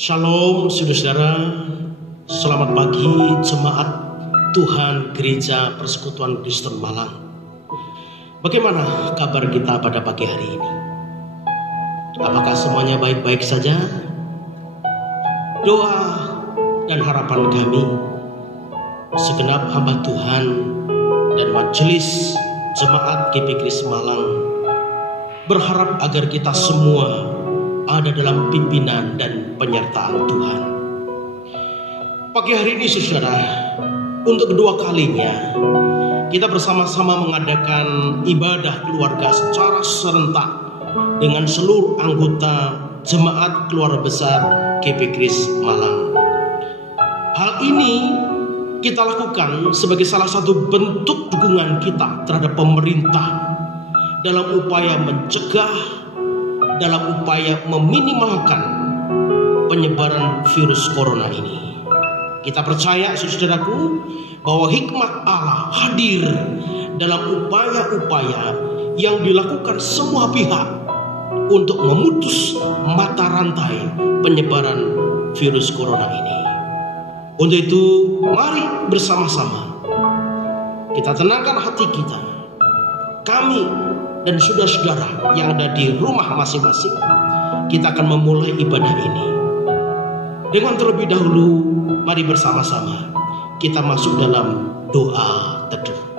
Shalom saudara-saudara, selamat pagi jemaat Tuhan Gereja Persekutuan Kristen Malang. Bagaimana kabar kita pada pagi hari ini? Apakah semuanya baik-baik saja? Doa dan harapan kami, segenap hamba Tuhan dan majelis jemaat GP Kristen Malang berharap agar kita semua ada dalam pimpinan dan penyertaan Tuhan. Pagi hari ini saudara, untuk kedua kalinya kita bersama-sama mengadakan ibadah keluarga secara serentak dengan seluruh anggota jemaat keluarga besar GP Kristen Malang. Hal ini kita lakukan sebagai salah satu bentuk dukungan kita terhadap pemerintah dalam upaya mencegah, dalam upaya meminimalkan penyebaran virus corona ini. Kita percaya saudaraku bahwa hikmat Allah hadir dalam upaya-upaya yang dilakukan semua pihak untuk memutus mata rantai penyebaran virus corona ini. Untuk itu mari bersama-sama kita tenangkan hati kita. Kami dan saudara-saudara yang ada di rumah masing-masing, kita akan memulai ibadah ini. Dengan terlebih dahulu, mari bersama-sama kita masuk dalam doa teduh.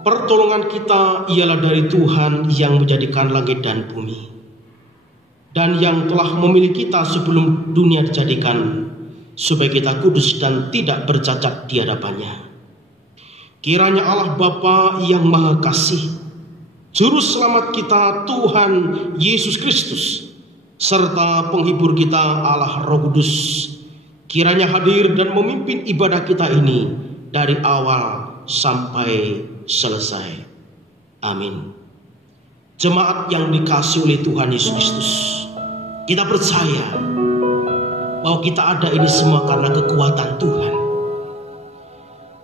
Pertolongan kita ialah dari Tuhan yang menjadikan langit dan bumi, dan yang telah memilih kita sebelum dunia dijadikan, supaya kita kudus dan tidak bercacat di hadapannya. Kiranya Allah Bapa yang Maha Kasih, Juru Selamat kita Tuhan Yesus Kristus, serta penghibur kita Allah Roh Kudus, kiranya hadir dan memimpin ibadah kita ini dari awal sampai selesai. Amin. Jemaat yang dikasihi oleh Tuhan Yesus Kristus, kita percaya bahwa kita ada ini semua karena kekuatan Tuhan.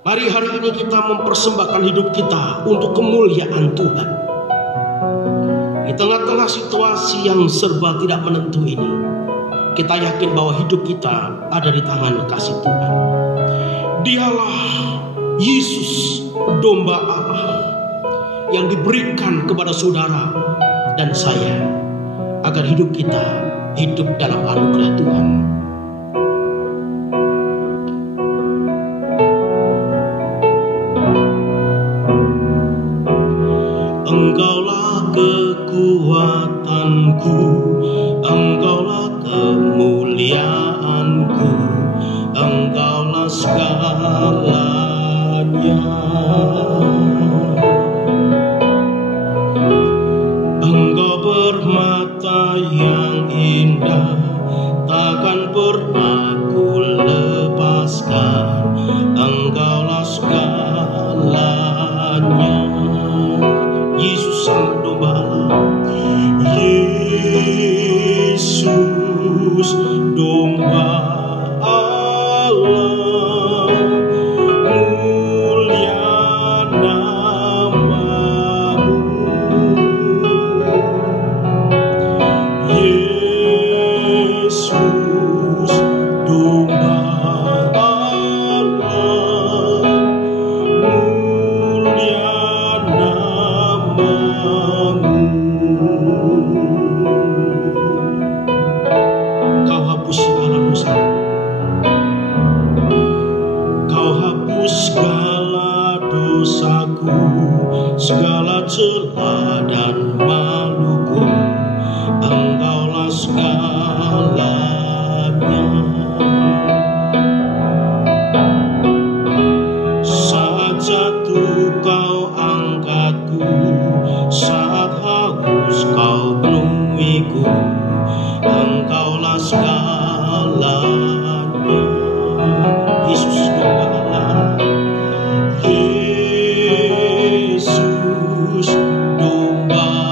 Mari hari ini kita mempersembahkan hidup kita untuk kemuliaan Tuhan. Di tengah-tengah situasi yang serba tidak menentu ini, kita yakin bahwa hidup kita ada di tangan kasih Tuhan. Dialah Yesus, domba Allah yang diberikan kepada saudara dan saya, agar hidup kita hidup dalam anugerah Tuhan. Engkaulah kekuatanku, Engkaulah kemuliaanku, Engkaulah segalanya. Engkau bermata yang indah, takkan pernah ku lepaskan. Engkaulah segalanya. Yesus sang domba Allah, Yesus domba Allah, mulia namamu. Yesus domba Allah, mulia namamu. Kau hapus segala dosa, Kau hapus segala dosaku, segala celah dan maluku. Engkaulah segalanya. Saat jatuh Kau angkatku, saat haus Kau penuhiku. Engkaulah segalanya. Yesus domba Allah, Yesus domba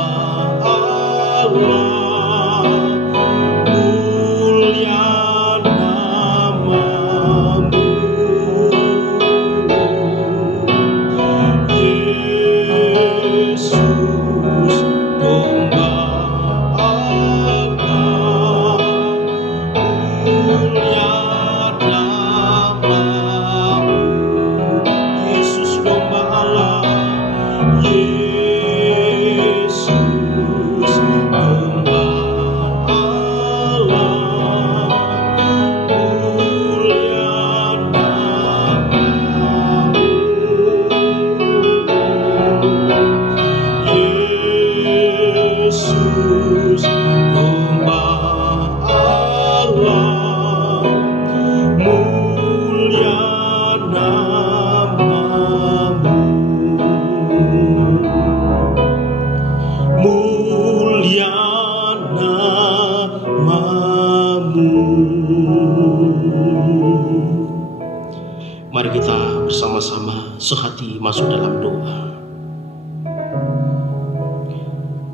bersama-sama sehati masuk dalam doa.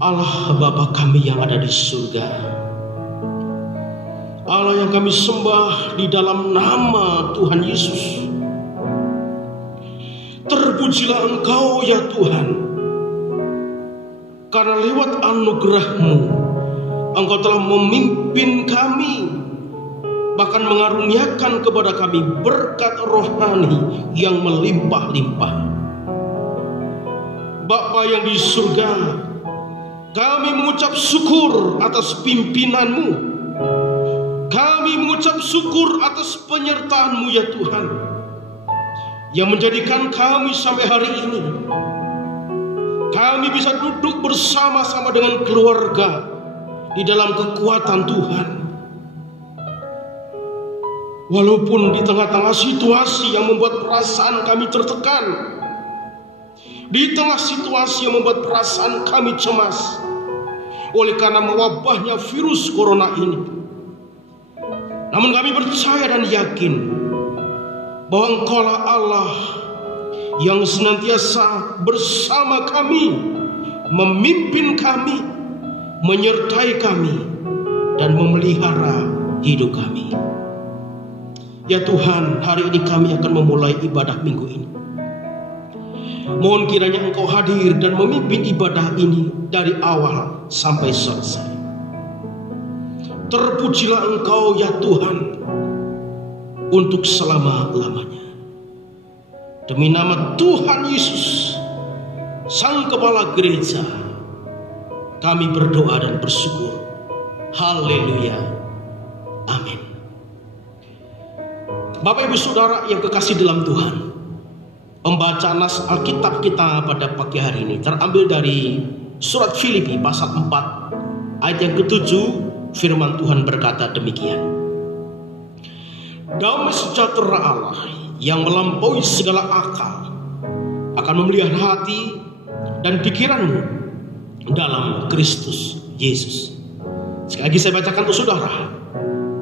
Allah Bapa kami yang ada di surga, Allah yang kami sembah di dalam nama Tuhan Yesus, terpujilah Engkau ya Tuhan, karena lewat anugerah-Mu Engkau telah memimpin kami, bahkan mengaruniakan kepada kami berkat rohani yang melimpah-limpah. Bapa yang di surga, kami mengucap syukur atas pimpinan-Mu, kami mengucap syukur atas penyertaan-Mu ya Tuhan, yang menjadikan kami sampai hari ini kami bisa duduk bersama-sama dengan keluarga di dalam kekuatan Tuhan. Walaupun di tengah-tengah situasi yang membuat perasaan kami tertekan, di tengah situasi yang membuat perasaan kami cemas oleh karena mewabahnya virus corona ini, namun kami percaya dan yakin bahwa Engkaulah Allah yang senantiasa bersama kami, memimpin kami, menyertai kami, dan memelihara hidup kami. Ya Tuhan, hari ini kami akan memulai ibadah minggu ini. Mohon kiranya Engkau hadir dan memimpin ibadah ini dari awal sampai selesai. Terpujilah Engkau ya Tuhan untuk selama-lamanya. Demi nama Tuhan Yesus, Sang Kepala Gereja, kami berdoa dan bersyukur. Haleluya. Amin. Bapak Ibu Saudara yang kekasih dalam Tuhan, pembacaan nas Alkitab kita pada pagi hari ini terambil dari surat Filipi pasal 4 ayat yang ke-7. Firman Tuhan berkata demikian: damai sejahtera Allah yang melampaui segala akal akan memelihara hati dan pikiranmu dalam Kristus Yesus. Sekali lagi saya bacakan untuk saudara.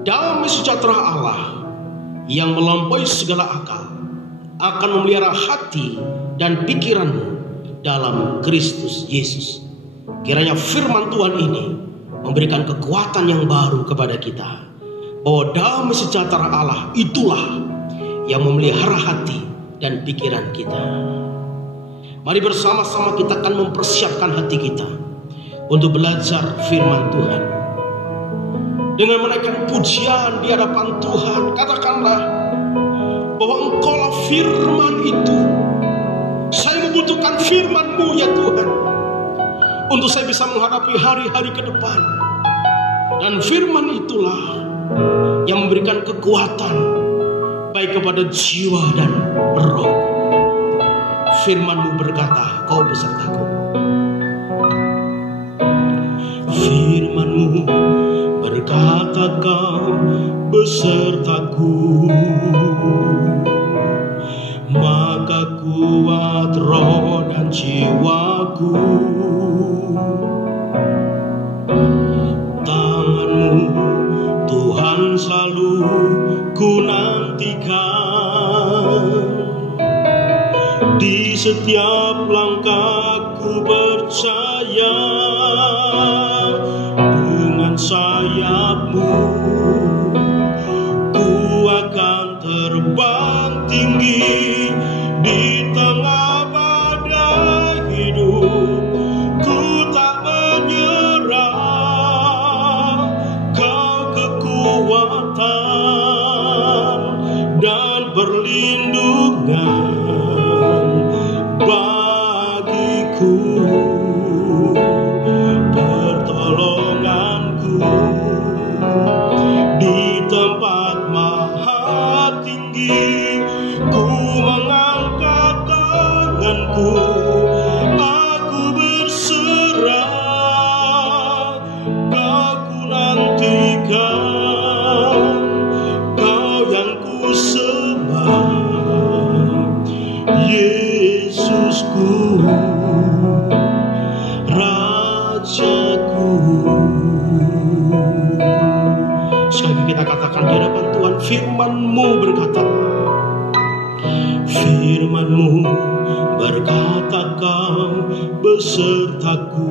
Damai sejahtera Allah yang melampaui segala akal akan memelihara hati dan pikiranmu dalam Kristus Yesus. Kiranya firman Tuhan ini memberikan kekuatan yang baru kepada kita, bahwa damai sejahtera Allah itulah yang memelihara hati dan pikiran kita. Mari bersama-sama kita akan mempersiapkan hati kita untuk belajar firman Tuhan. Dengan menaikkan pujian di hadapan Tuhan, katakanlah bahwa Engkaulah firman itu. Saya membutuhkan firman-Mu ya Tuhan, untuk saya bisa menghadapi hari-hari ke depan. Dan firman itulah yang memberikan kekuatan baik kepada jiwa dan roh. Firman-Mu berkata, kau besertaku. Firman-Mu berkata, kau besertaku. Maka kuat roh dan jiwaku. Tangan-Mu Tuhan selalu ku nantikan. Di setiap langkahku percaya, dengan sayap-Mu ku akan terbang tinggi di tengah badai hidup. Ku tak menyerah, Kau kekuatan dan perlindungan bagiku, pertolonganku di tempat maha tinggi. Ku mengangkat tanganku, aku berserah, Kau ku nantikan, Kau yang ku sembah, Yesusku, Rajaku. Sekali kita katakan di hadapan Tuhan, firman-Mu berkata, Firman-Mu berkata Kau besertaku,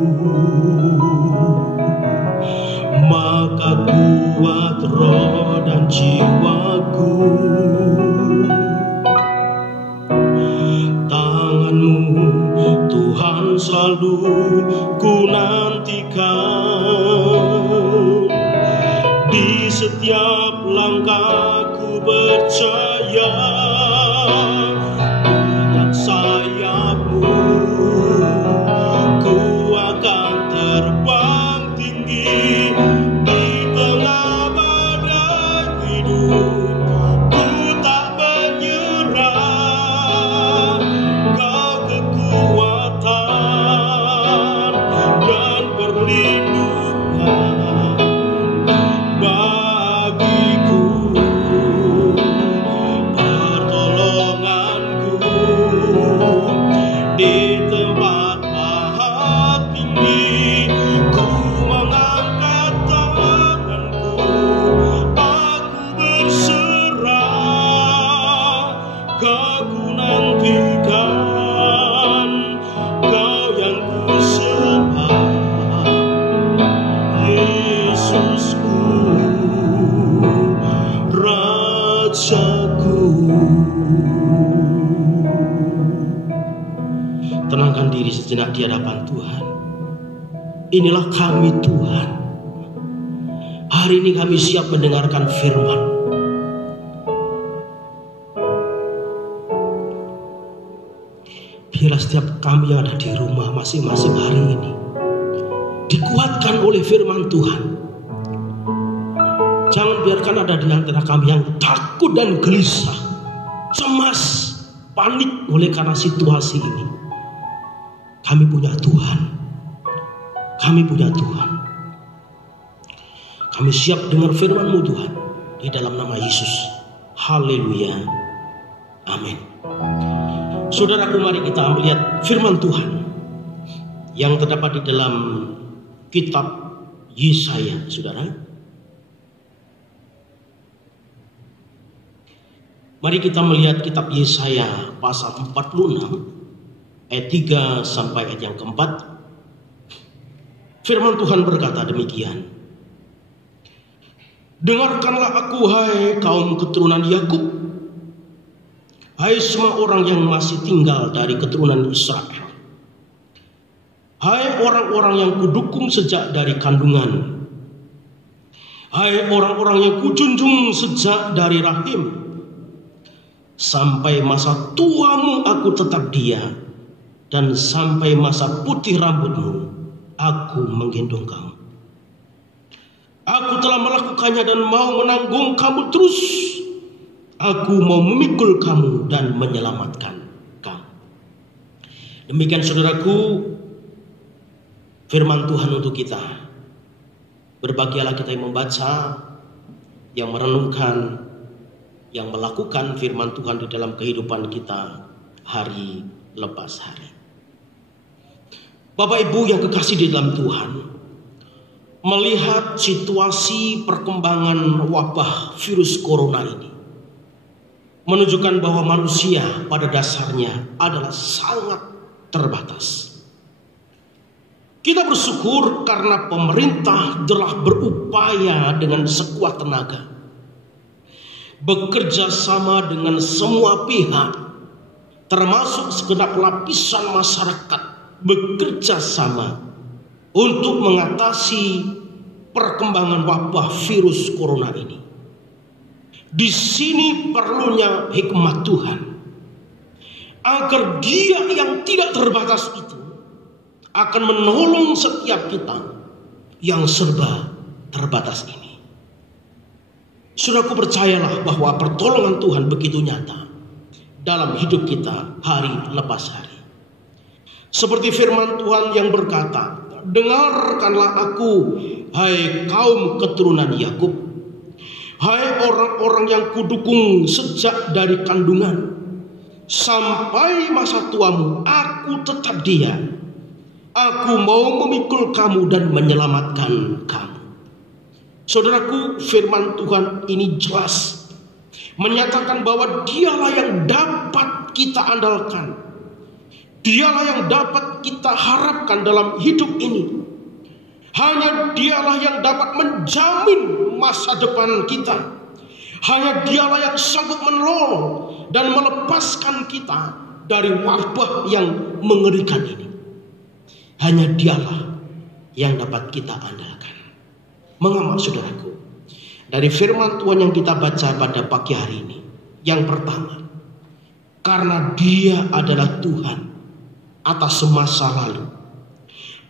maka kuat roh dan jiwaku. Tangan-Mu Tuhan selalu ku nantikan, di setiap langkahku percaya dengan sayap-Mu ku akan terbang tinggi di tengah badai hidup. Ku tak menyerah, Kau kekuatan dan perlindungan bagiku, pertolonganku di tempat pahat tinggi. Ku mengangkat tanganku, aku berserah, Kau ku nantikan, Kau yang ku sembah, Yesusku, Rajaku. Tenangkan diri sejenak di hadapan Tuhan. Inilah kami Tuhan. Hari ini kami siap mendengarkan firman. Biarlah setiap kami yang ada di rumah masing-masing hari ini dikuatkan oleh firman Tuhan. Jangan biarkan ada di antara kami yang takut dan gelisah, cemas, panik oleh karena situasi ini. Kami punya Tuhan. Kami punya Tuhan. Kami siap dengar firman-Mu Tuhan, di dalam nama Yesus. Haleluya. Amin. Saudaraku, mari kita melihat firman Tuhan yang terdapat di dalam kitab Yesaya, saudara. Mari kita melihat kitab Yesaya pasal 46 ayat 3 sampai ayat yang keempat. Firman Tuhan berkata demikian. Dengarkanlah aku, hai kaum keturunan Yakub, hai semua orang yang masih tinggal dari keturunan Israel, hai orang-orang yang kudukung sejak dari kandungan, hai orang-orang yang kujunjung sejak dari rahim. Sampai masa tuamu aku tetap dia, dan sampai masa putih rambutmu aku menggendong kamu. Aku telah melakukannya dan mau menanggung kamu terus. Aku mau memikul kamu dan menyelamatkan kamu. Demikian saudaraku, firman Tuhan untuk kita. Berbahagialah kita yang membaca, yang merenungkan, yang melakukan firman Tuhan di dalam kehidupan kita hari lepas hari. Bapak Ibu yang kekasih di dalam Tuhan, melihat situasi perkembangan wabah virus corona ini menunjukkan bahwa manusia pada dasarnya adalah sangat terbatas. Kita bersyukur karena pemerintah telah berupaya dengan sekuat tenaga, bekerja sama dengan semua pihak, termasuk segenap lapisan masyarakat, bekerja sama untuk mengatasi perkembangan wabah virus corona ini. Di sini perlunya hikmat Tuhan, agar Dia yang tidak terbatas itu akan menolong setiap kita yang serba terbatas ini. Saudaraku, percayalah bahwa pertolongan Tuhan begitu nyata dalam hidup kita hari lepas hari. Seperti firman Tuhan yang berkata, dengarkanlah aku, hai kaum keturunan Yakub, hai orang-orang yang kudukung sejak dari kandungan, sampai masa tuamu aku tetap dia. Aku mau memikul kamu dan menyelamatkan kamu. Saudaraku, firman Tuhan ini jelas menyatakan bahwa Dialah yang dapat dapat kita andalkan. Dialah yang dapat kita harapkan dalam hidup ini. Hanya dialah yang dapat menjamin masa depan kita. Hanya dialah yang sanggup menolong dan melepaskan kita dari wabah yang mengerikan ini. Hanya dialah yang dapat kita andalkan. Mengapa saudaraku? Dari firman Tuhan yang kita baca pada pagi hari ini. Yang pertama, karena Dia adalah Tuhan atas masa lalu.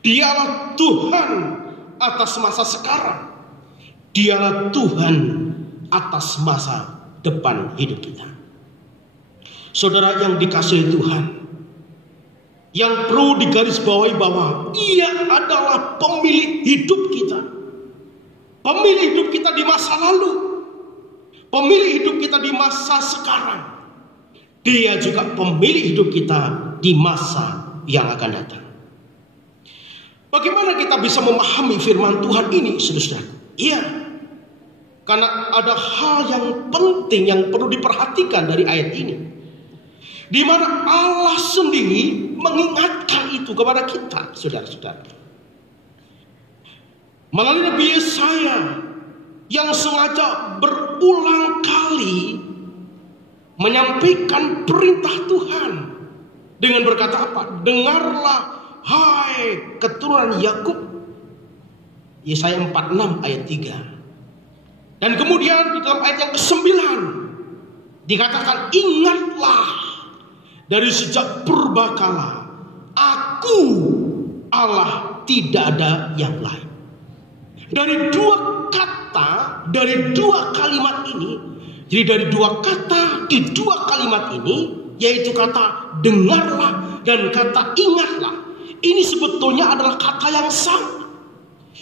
Dialah Tuhan atas masa sekarang. Dialah Tuhan atas masa depan hidup kita. Saudara yang dikasihi Tuhan, yang perlu digarisbawahi bahwa Ia adalah pemilik hidup kita. Pemilik hidup kita di masa lalu, pemilik hidup kita di masa sekarang. Dia juga pemilik hidup kita di masa yang akan datang. Bagaimana kita bisa memahami firman Tuhan ini, saudara-saudaraku? Iya, karena ada hal yang penting yang perlu diperhatikan dari ayat ini, di mana Allah sendiri mengingatkan itu kepada kita, saudara-saudara. Melalui Nabi Yesaya yang sengaja berulang kali menyampaikan perintah Tuhan dengan berkata apa? Dengarlah hai keturunan Yakub. Yesaya 46 ayat 3. Dan kemudian di dalam ayat yang ke-9 dikatakan, ingatlah dari sejak purbakala, aku Allah, tidak ada yang lain. Dari dua kata, dari dua kalimat ini, jadi dari dua kata di dua kalimat ini, yaitu kata dengarlah dan kata ingatlah, ini sebetulnya adalah kata yang sama,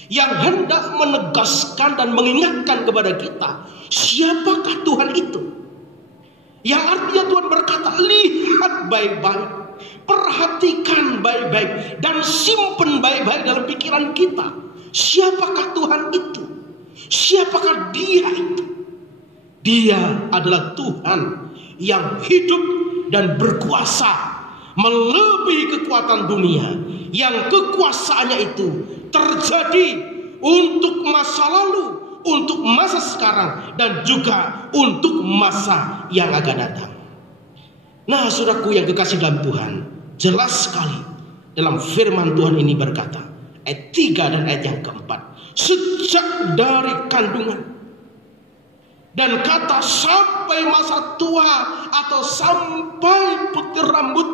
yang hendak menegaskan dan mengingatkan kepada kita siapakah Tuhan itu. Yang artinya Tuhan berkata, lihat baik-baik, perhatikan baik-baik, dan simpen baik-baik dalam pikiran kita. Siapakah Tuhan itu? Siapakah Dia itu? Dia adalah Tuhan yang hidup dan berkuasa melebihi kekuatan dunia, yang kekuasaannya itu terjadi untuk masa lalu, untuk masa sekarang, dan juga untuk masa yang akan datang. Nah, saudaraku yang kekasih dalam Tuhan, jelas sekali dalam firman Tuhan ini berkata, ayat 3 dan ayat yang keempat, sejak dari kandungan, dan kata sampai masa tua atau sampai putih rambut.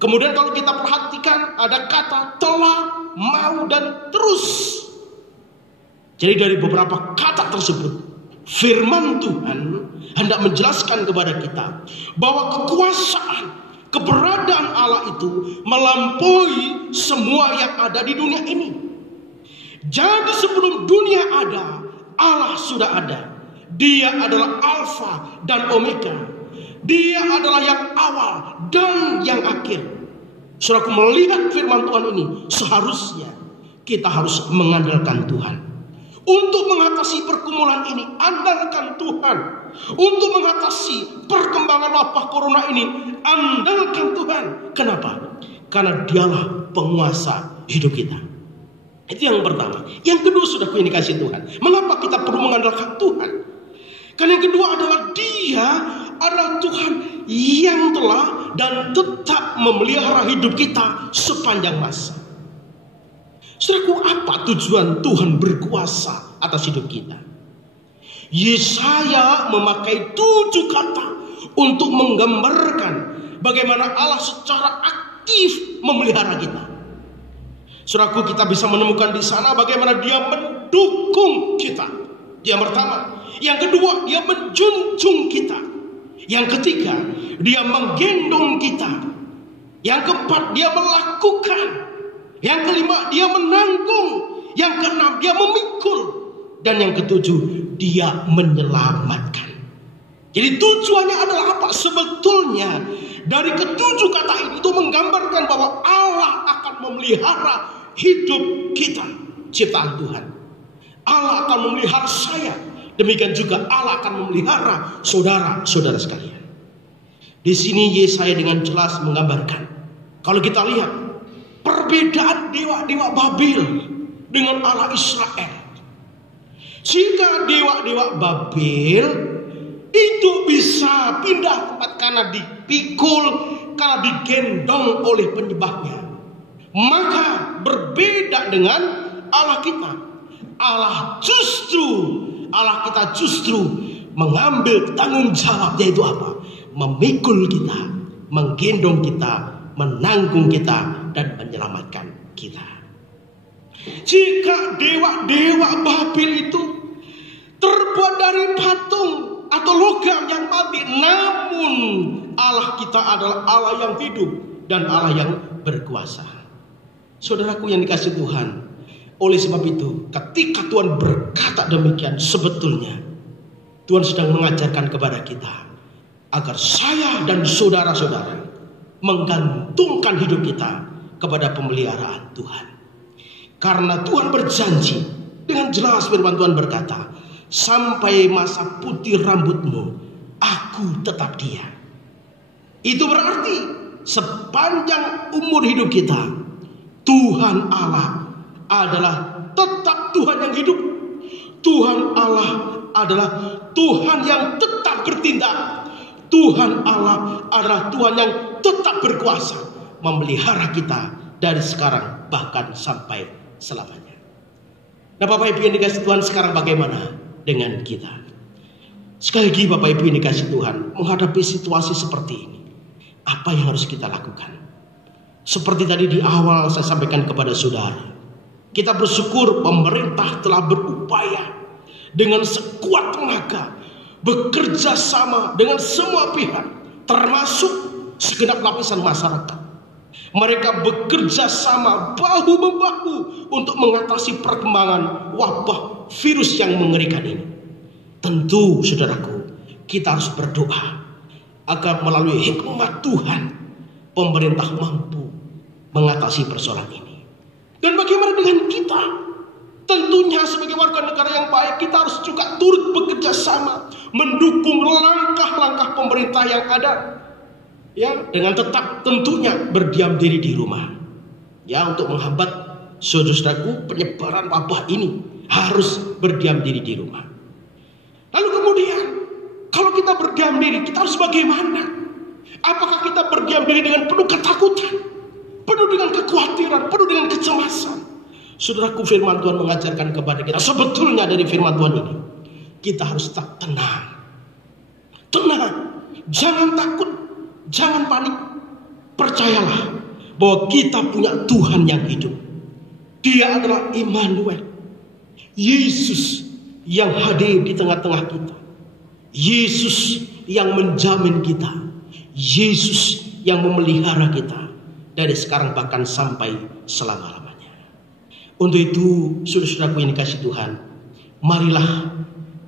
Kemudian kalau kita perhatikan ada kata telah, mau, dan terus. Jadi dari beberapa kata tersebut, firman Tuhan hendak menjelaskan kepada kita bahwa kekuasaan, keberadaan Allah itu melampaui semua yang ada di dunia ini. Jadi sebelum dunia ada, Allah sudah ada. Dia adalah Alfa dan Omega. Dia adalah yang awal dan yang akhir. Saudaraku, melihat firman Tuhan ini, seharusnya kita harus mengandalkan Tuhan. Untuk mengatasi pergumulan ini, andalkan Tuhan. Untuk mengatasi perkembangan wabah corona ini, andalkan Tuhan. Kenapa? Karena Dialah penguasa hidup kita. Itu yang pertama. Yang kedua, saudaraku yang dikasihi Tuhan, mengapa kita perlu mengandalkan Tuhan? Karena yang kedua adalah Dia adalah Tuhan yang telah dan tetap memelihara hidup kita sepanjang masa. Saudaraku, apa tujuan Tuhan berkuasa atas hidup kita? Yesaya memakai 7 kata untuk menggambarkan bagaimana Allah secara aktif memelihara kita. Saudaraku, kita bisa menemukan di sana bagaimana Dia mendukung kita. Yang pertama. Yang kedua, Dia menjunjung kita. Yang ketiga, Dia menggendong kita. Yang keempat, Dia melakukan. Yang kelima, Dia menanggung. Yang keenam, Dia memikul. Dan yang ketujuh, Dia menyelamatkan. Jadi tujuannya adalah apa? Sebetulnya dari ketujuh kata ini itu menggambarkan bahwa Allah akan memelihara hidup kita, ciptaan Tuhan. Allah akan memelihara saya. Demikian juga Allah akan memelihara saudara-saudara sekalian. Di sini Yesaya dengan jelas menggambarkan, kalau kita lihat perbedaan dewa-dewa Babel dengan Allah Israel. Jika dewa-dewa Babel itu bisa pindah tempat karena dipikul, karena digendong oleh penyembahnya, maka berbeda dengan Allah kita. Allah kita justru mengambil tanggung jawab, yaitu apa? Memikul kita, menggendong kita, menanggung kita, dan menyelamatkan kita. Jika dewa-dewa Babel itu terbuat dari patung atau logam yang mati, namun Allah kita adalah Allah yang hidup dan Allah yang berkuasa. Saudaraku yang dikasihi Tuhan, oleh sebab itu ketika Tuhan berkata demikian, sebetulnya Tuhan sedang mengajarkan kepada kita agar saya dan saudara-saudara menggantungkan hidup kita kepada pemeliharaan Tuhan. Karena Tuhan berjanji dengan jelas, firman Tuhan berkata, sampai masa putih rambutmu, aku tetap dia. Itu berarti sepanjang umur hidup kita, Tuhan Allah adalah tetap Tuhan yang hidup. Tuhan Allah adalah Tuhan yang tetap bertindak. Tuhan Allah adalah Tuhan yang tetap berkuasa memelihara kita dari sekarang bahkan sampai selamanya. Nah, Bapak Ibu yang dikasihi Tuhan, sekarang bagaimana dengan kita? Sekali lagi Bapak Ibu yang dikasihi Tuhan, menghadapi situasi seperti ini, apa yang harus kita lakukan? Seperti tadi di awal saya sampaikan kepada saudara, kita bersyukur pemerintah telah berupaya dengan sekuat tenaga, bekerja sama dengan semua pihak, termasuk segenap lapisan masyarakat. Mereka bekerja sama bahu-membahu untuk mengatasi perkembangan wabah virus yang mengerikan ini. Tentu saudaraku, kita harus berdoa agar melalui hikmat Tuhan pemerintah mampu mengatasi persoalan ini. Dan bagaimana dengan kita? Tentunya sebagai warga negara yang baik, kita harus juga turut bekerja sama mendukung langkah-langkah pemerintah yang ada, ya, dengan tetap tentunya berdiam diri di rumah, ya, untuk menghambat saudaraku penyebaran wabah ini, harus berdiam diri di rumah. Lalu kemudian kalau kita berdiam diri, kita harus bagaimana? Apakah kita berdiam diri dengan penuh ketakutan, penuh dengan kekhawatiran, penuh dengan kecemasan? Saudaraku, firman Tuhan mengajarkan kepada kita, sebetulnya dari firman Tuhan ini, kita harus tetap tenang. Tenang, jangan takut, jangan panik. Percayalah bahwa kita punya Tuhan yang hidup. Dia adalah Immanuel, Yesus yang hadir di tengah-tengah kita, Yesus yang menjamin kita, Yesus yang memelihara kita dari sekarang bahkan sampai selama-lamanya. Untuk itu, saudara-saudaraku yang dikasihi Tuhan, marilah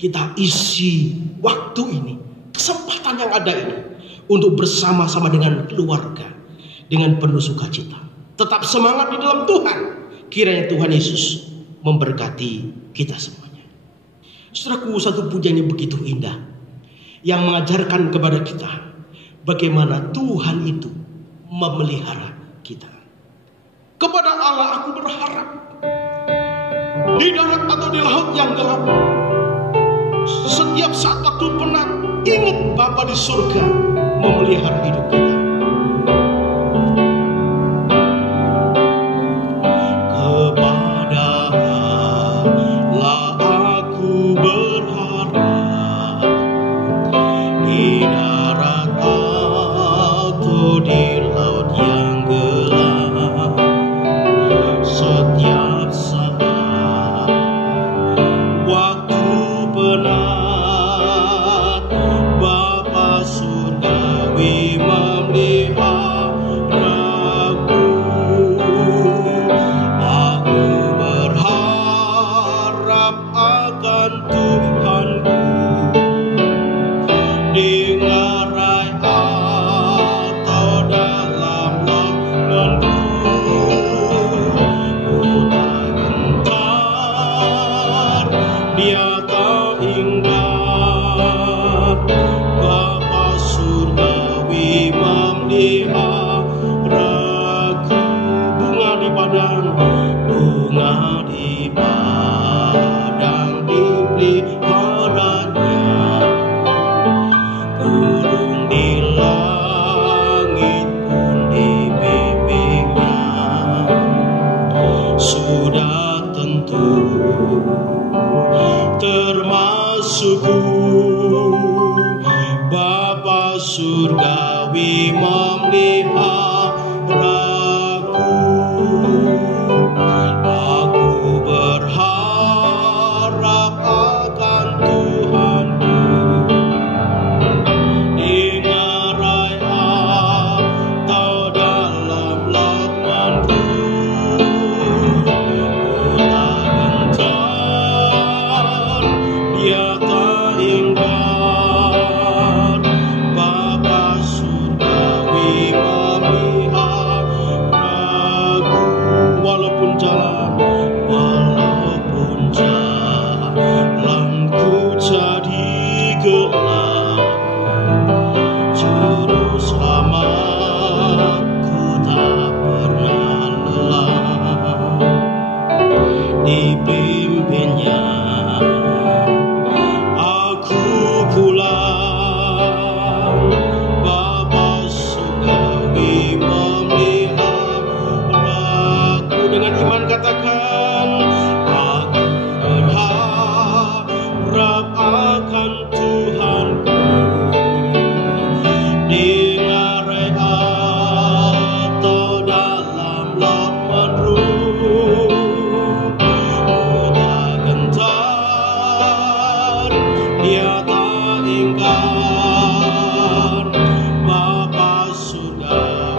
kita isi waktu ini, kesempatan yang ada ini, untuk bersama-sama dengan keluarga, dengan penuh sukacita. Tetap semangat di dalam Tuhan. Kiranya Tuhan Yesus memberkati kita semuanya. Saudaraku, satu pujian yang begitu indah, yang mengajarkan kepada kita bagaimana Tuhan itu memelihara kita. Kepada Allah aku berharap, di darat atau di laut yang gelap, setiap saat waktu penat, ingat Bapa di surga memelihara hidup kita. Kepada Allah aku berharap, di darat atau di laut yang gelap, setiap saat waktu penat, Bapa surgawi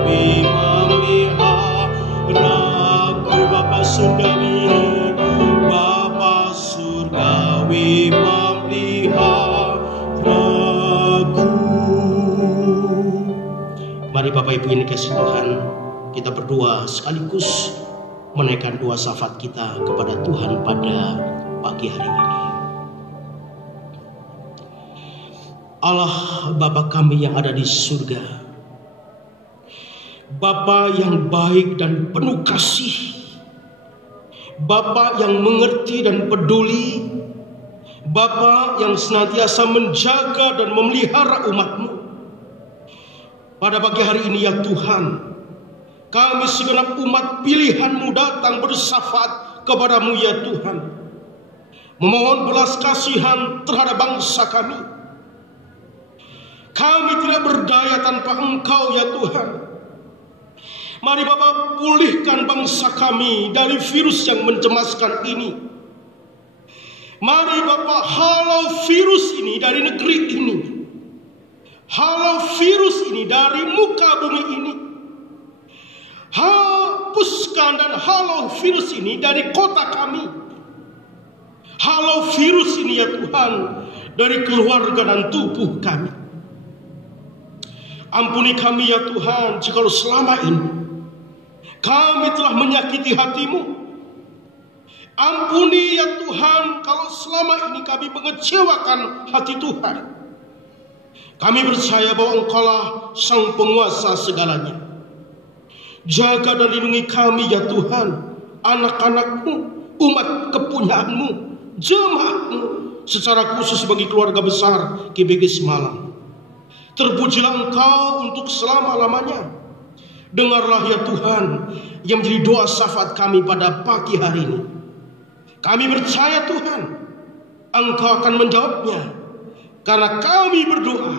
surgawi memeliharaku. Bapa surgawi, Bapa surgawi memeliharaku. Mari Bapak Ibu ini kasih Tuhan, kita berdoa sekaligus menaikkan doa syafaat kita kepada Tuhan pada pagi hari ini. Allah Bapa kami yang ada di surga, Bapa yang baik dan penuh kasih, Bapa yang mengerti dan peduli, Bapa yang senantiasa menjaga dan memelihara umat-Mu. Pada pagi hari ini ya Tuhan, kami segenap umat pilihan-Mu datang bersyafaat kepadamu ya Tuhan, memohon belas kasihan terhadap bangsa kami. Kami tidak berdaya tanpa Engkau ya Tuhan. Mari Bapa pulihkan bangsa kami dari virus yang mencemaskan ini. Mari Bapa halau virus ini dari negeri ini. Halau virus ini dari muka bumi ini. Hapuskan dan halau virus ini dari kota kami. Halau virus ini ya Tuhan dari keluarga dan tubuh kami. Ampuni kami ya Tuhan, jikalau selama ini kami telah menyakiti hati-Mu. Ampuni ya Tuhan, kalau selama ini kami mengecewakan hati Tuhan. Kami percaya bahwa Engkaulah Sang Penguasa segalanya. Jaga dan lindungi kami ya Tuhan, anak-anak-Mu, umat kepunyaan-Mu, jemaat-Mu, secara khusus bagi keluarga besar GBG Semalang. Terpujilah Engkau untuk selama-lamanya. Dengarlah ya Tuhan yang menjadi doa syafaat kami pada pagi hari ini. Kami percaya Tuhan, Engkau akan menjawabnya, karena kami berdoa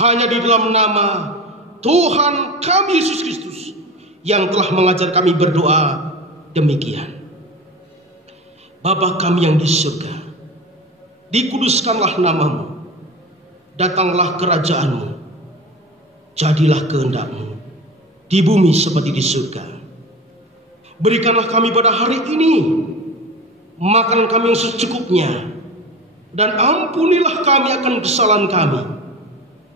hanya di dalam nama Tuhan kami Yesus Kristus yang telah mengajar kami berdoa demikian. Bapa kami yang di surga, dikuduskanlah nama-Mu. Datanglah kerajaan-Mu, jadilah kehendak-Mu di bumi seperti di surga. Berikanlah kami pada hari ini makanan kami yang secukupnya, dan ampunilah kami akan kesalahan kami,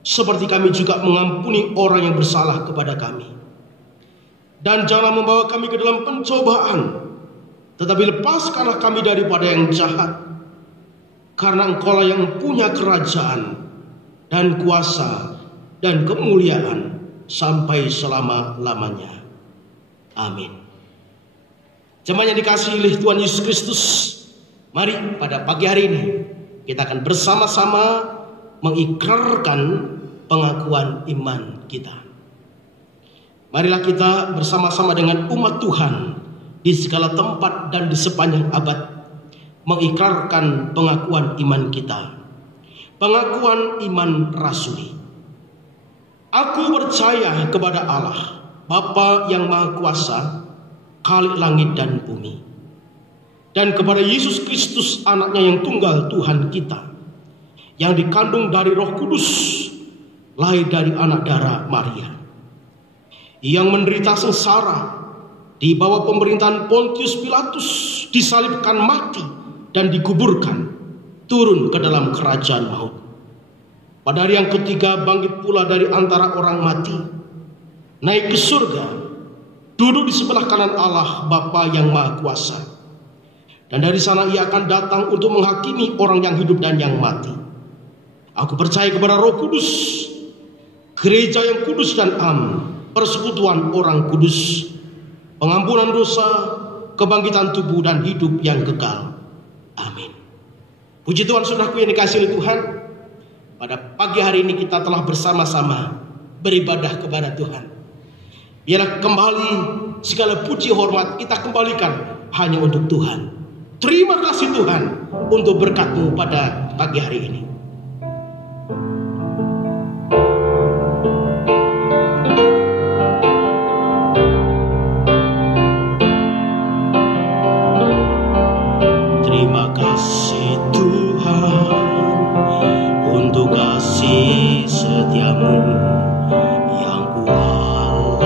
seperti kami juga mengampuni orang yang bersalah kepada kami. Dan jangan membawa kami ke dalam pencobaan, tetapi lepaskanlah kami daripada yang jahat, karena Engkaulah yang punya kerajaan dan kuasa dan kemuliaan sampai selama-lamanya. Amin. Jemaat yang dikasihi oleh Tuhan Yesus Kristus, mari pada pagi hari ini kita akan bersama-sama mengikrarkan pengakuan iman kita. Marilah kita bersama-sama dengan umat Tuhan di segala tempat dan di sepanjang abad mengikrarkan pengakuan iman kita. Pengakuan iman rasuli. Aku percaya kepada Allah, Bapa yang Maha Kuasa, Khalik langit dan bumi, dan kepada Yesus Kristus anaknya yang tunggal Tuhan kita, yang dikandung dari Roh Kudus, lahir dari anak darah Maria, yang menderita sengsara di bawah pemerintahan Pontius Pilatus, disalibkan mati dan dikuburkan, turun ke dalam kerajaan maut. Pada hari yang ketiga bangkit pula dari antara orang mati, naik ke surga, duduk di sebelah kanan Allah Bapa yang Maha Kuasa. Dan dari sana Ia akan datang untuk menghakimi orang yang hidup dan yang mati. Aku percaya kepada Roh Kudus, gereja yang kudus dan am, persekutuan orang kudus, pengampunan dosa, kebangkitan tubuh dan hidup yang kekal. Amin. Puji Tuhan, saudaraku yang dikasihi oleh Tuhan, pada pagi hari ini kita telah bersama-sama beribadah kepada Tuhan. Biarlah kembali segala puji hormat kita kembalikan hanya untuk Tuhan. Terima kasih Tuhan untuk berkat-Mu pada pagi hari ini. Terima kasih Tuhan untuk kasih setia-Mu yang kuat.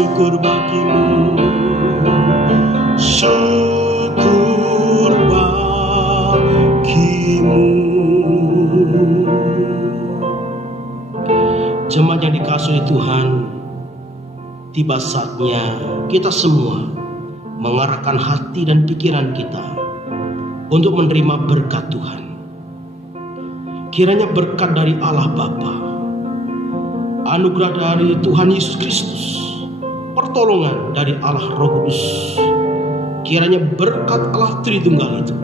syukur bagimu, syukur bagimu. Jemaat yang dikasihi Tuhan, tiba saatnya kita semua mengarahkan hati dan pikiran kita untuk menerima berkat Tuhan. Kiranya berkat dari Allah Bapa, anugerah dari Tuhan Yesus Kristus, pertolongan dari Allah Roh Kudus, kiranya berkat Allah Tritunggal itu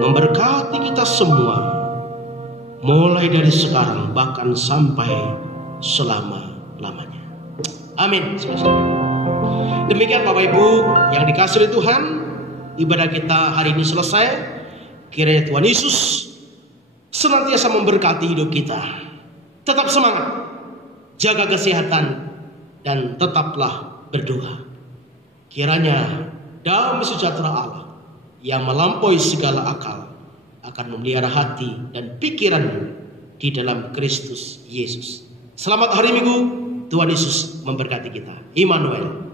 memberkati kita semua, mulai dari sekarang bahkan sampai selama-lamanya. Amin. Demikian Bapak Ibu yang dikasihi Tuhan, ibadah kita hari ini selesai. Kiranya Tuhan Yesus senantiasa memberkati hidup kita. Tetap semangat, jaga kesehatan, dan tetaplah berdoa. Kiranya damai sejahtera Allah yang melampaui segala akal akan memelihara hati dan pikiranmu di dalam Kristus Yesus. Selamat hari Minggu. Tuhan Yesus memberkati kita. Immanuel.